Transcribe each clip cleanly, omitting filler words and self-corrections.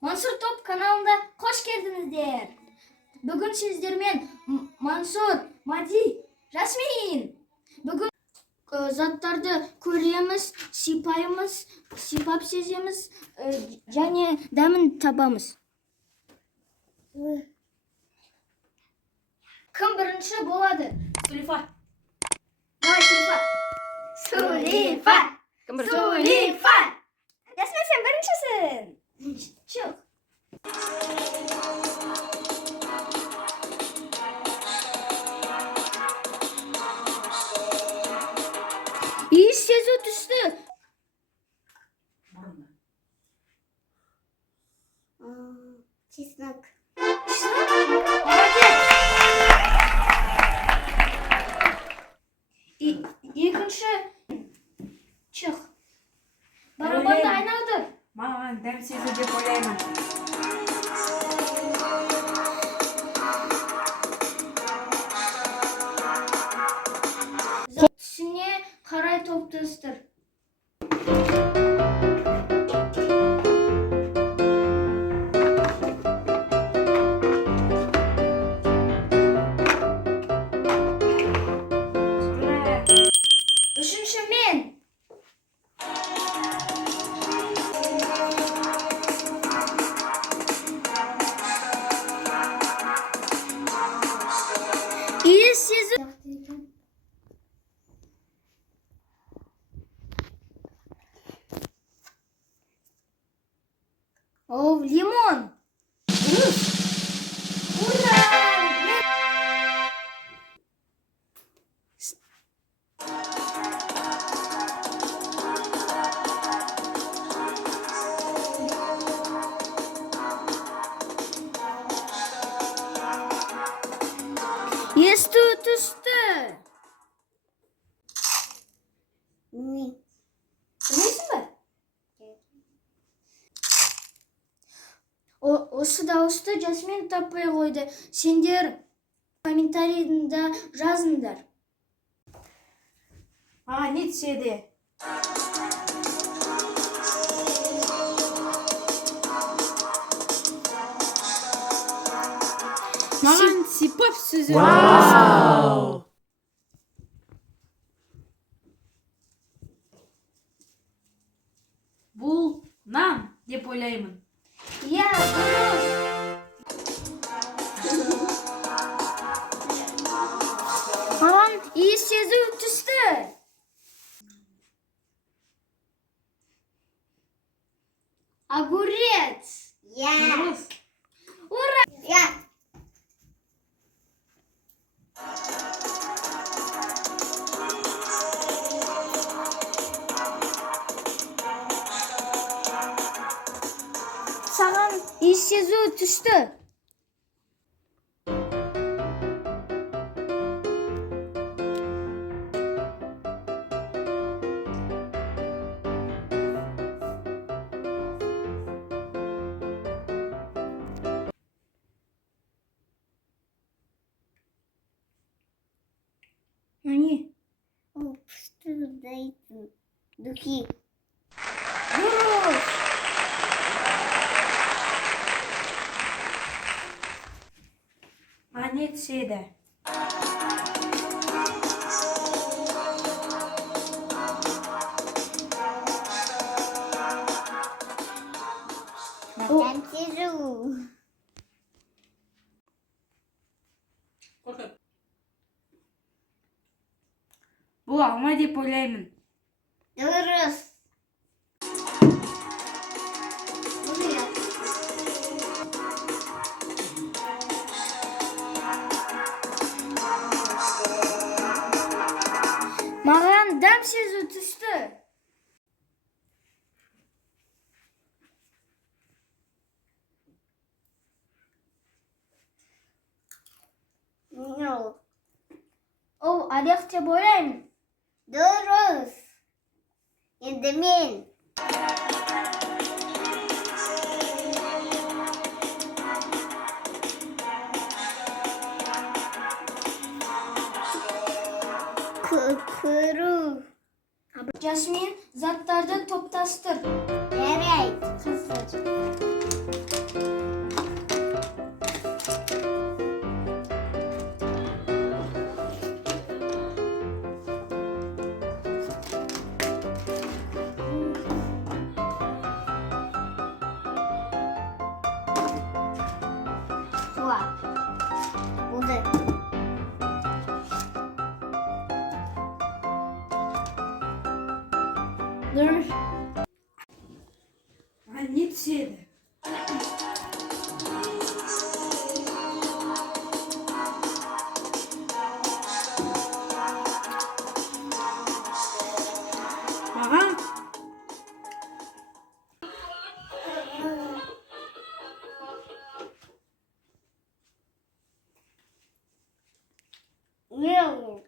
Мансур топ каналында қош келдіңіздер. Бүгін сіздермен Мансур, Мади, Жасмин. Бүгін заттарды көреміз, сипаймыз, сипап сеземіз, және дәмін табамыз. Кім бірінші болады? Сулифа. Давай, Сулифа. Сулифа. Жасмин, сен біріншісің. Чық. Иіс сезу түсті. Чеснок. Екінші чық. Барабанды айналдыр. Маған дәм сезу деп ойлаймын. Түсіне қарай топты ыстыр. Үшінші мен. Иіс сезу. О, лимон. Ура! Есту түсті. Білмейсің бе? Осы дауысты Жасмин таппай қойды. Сендер комментарийінде жазыңдар. Маған не түседі? Маған сипап сөзі. Вау! Бұл нан деп ойлаймын. Я, дұрыс. Маған иіс сезу түсті. Огурец. Дұрыс. Ура! Я. Саған иіс сезу түсті. Не? Что дайте? Духи. Дұрыс. Маған не түседі? Дәм сезу. Бұл алма деп ойлаймын. Дұрыс. Маған дәм сезу түсті. Ол орех деп ойлаймын. Дұрыс. Енді мен. Күру. Жасмин, заттарды топтастыр. Жарайды, қызыр. Ала. Болды. Дұрыс. Не түседі? Маған Не ол?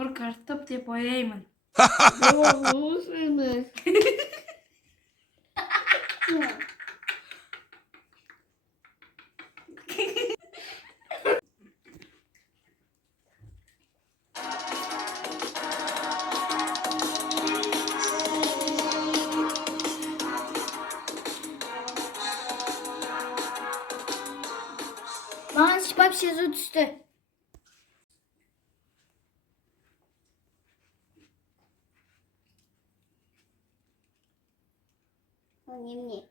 бір картоп деп ойлаймын. Дұрыс емес. Маған шипап сезу түсті. Ол немене?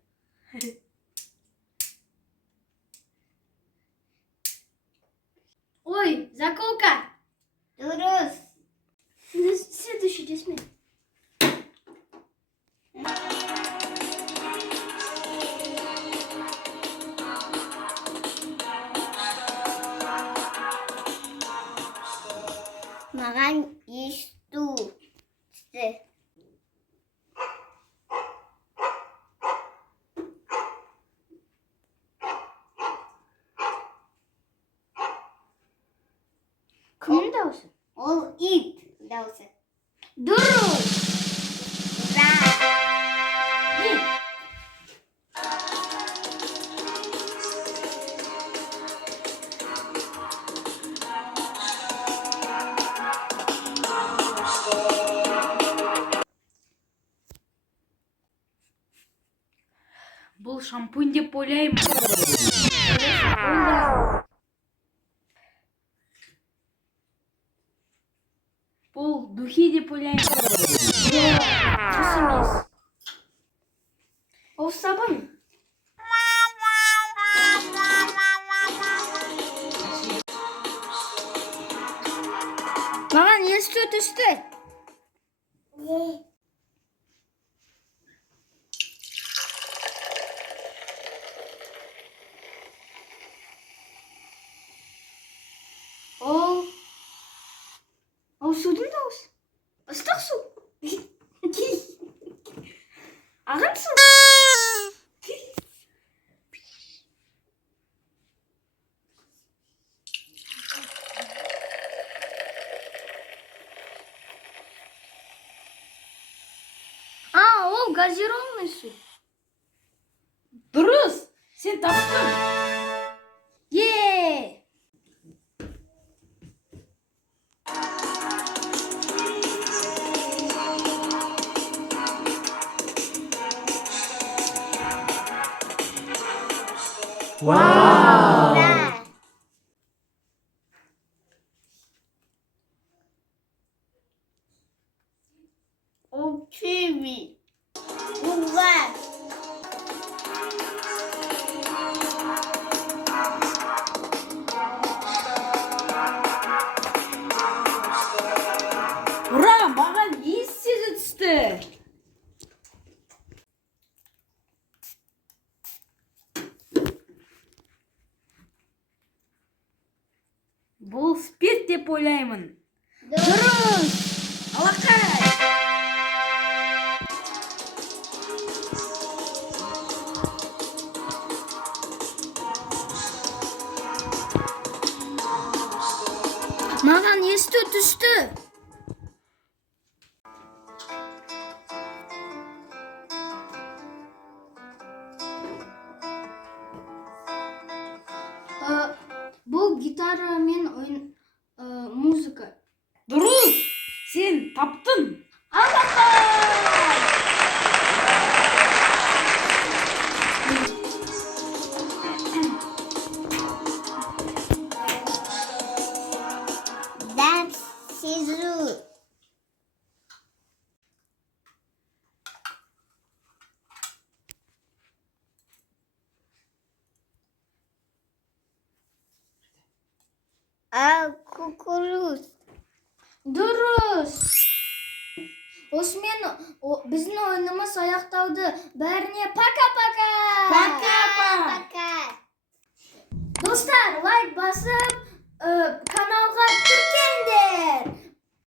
Ой, заколка. Дұрыс. Следующий Жасмин. Маған есту түсті. Кімнің дауысы? Ол ит дауысы. Дұрыс. Ура! Бұл шампунь деп ойлаймын. Бұл духи деп ойлаймын. Дұрыс емес. Ол сабын. Маған есту түсті. Ол судың дауысы. Ыстық су. Ағын су. Ол газированный су. Дұрыс! Сен таптың! Е! Ура! Ол киви. Ура! Ура! Маған иіс сезу түсті! Бұл спирт деп ойлаймын. Дұрыс. Алақай! Маған есту түсті. Бұл гитара мен музыка. Дұрыс! Сен таптың! Кукуруз. Дұрыс. Осымен біздің ойынымыз аяқталды. Бәріне пока-пока. Пока. Достар, лайк басып, каналға тіркеліңдер.